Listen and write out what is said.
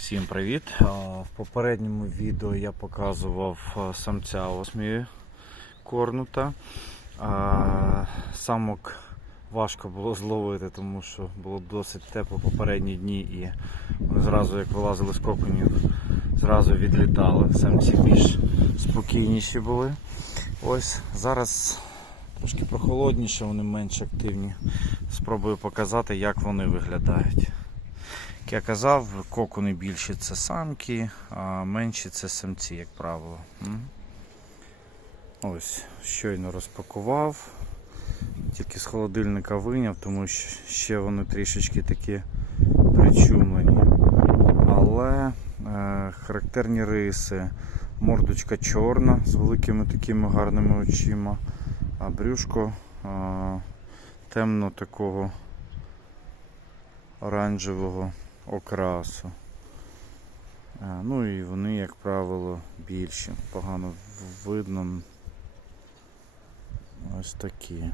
Всім привіт! В попередньому відео я показував самця осмії корнута. Самок важко було зловити, тому що було досить тепло попередні дні і вони зразу, як вилазили з коконів, зразу відлітали. Самці більш спокійніші були. Ось зараз трошки прохолодніше, вони менш активні. Спробую показати, як вони виглядають. Як я казав, кокони більші це самки, а менші це самці, як правило. Ось, щойно розпакував. Тільки з холодильника виняв, тому що ще вони трішечки такі причумлені. Але е, характерні риси. Мордочка чорна з великими такими гарними очима, а брюшко е, темно такого оранжевого окрасу. Е, Ну і вони, як правило, більші. Погано видно. Ось такі.